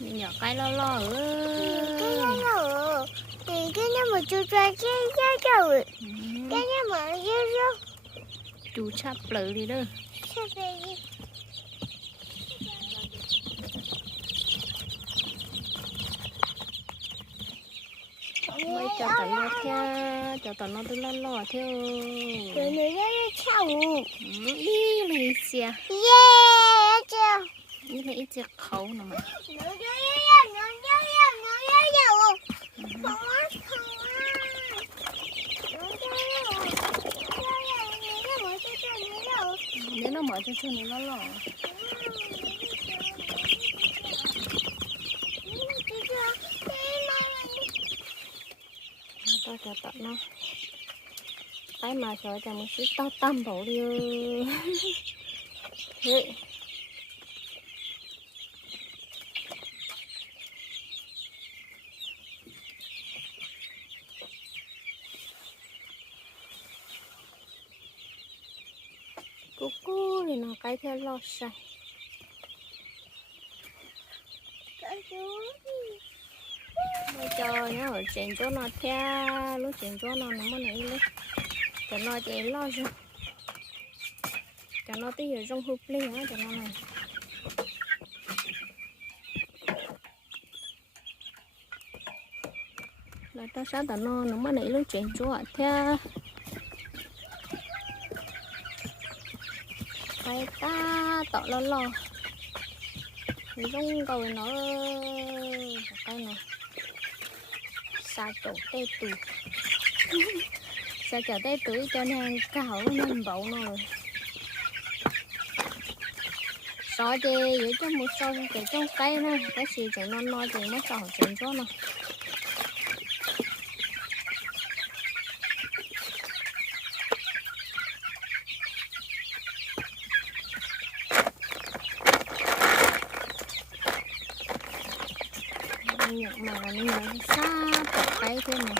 nhỏ cái lo cái ơi. nó thì cái nó mà chú cái rồi cái nó mà Chú chắp lử đi đó. sao vậy Mới cho tao lo theo, cho tao nó lo theo. rồi người nó chào Đi lấy xe. yeah chào Đi lấy chiếc khẩu nào mà. nó Nếu nó mở cho nó lo. Tao cho tao nó. Cái mà sợ cho một chút tao tâm bộ đi. Thế. Cú thì nó cái theo lo sai. Bây giờ nhá ở trên chỗ nó theo lúc trên chỗ nó mới này lên cho nó chạy lo rồi cho nó tí ở trong hộp liền á cho nó này là tao sáng tao nó mới này lúc trên chỗ theo cái ta tỏ lo rung cầu nó cái này xa chỗ tê tù xa chỗ tê tù cho nên cào nó nằm bậu rồi so thì vậy cho một số cái trong cây này cái gì thì nó nói thì nó tròn chuyện cho nó nhận mà nó xa tọt cây thế này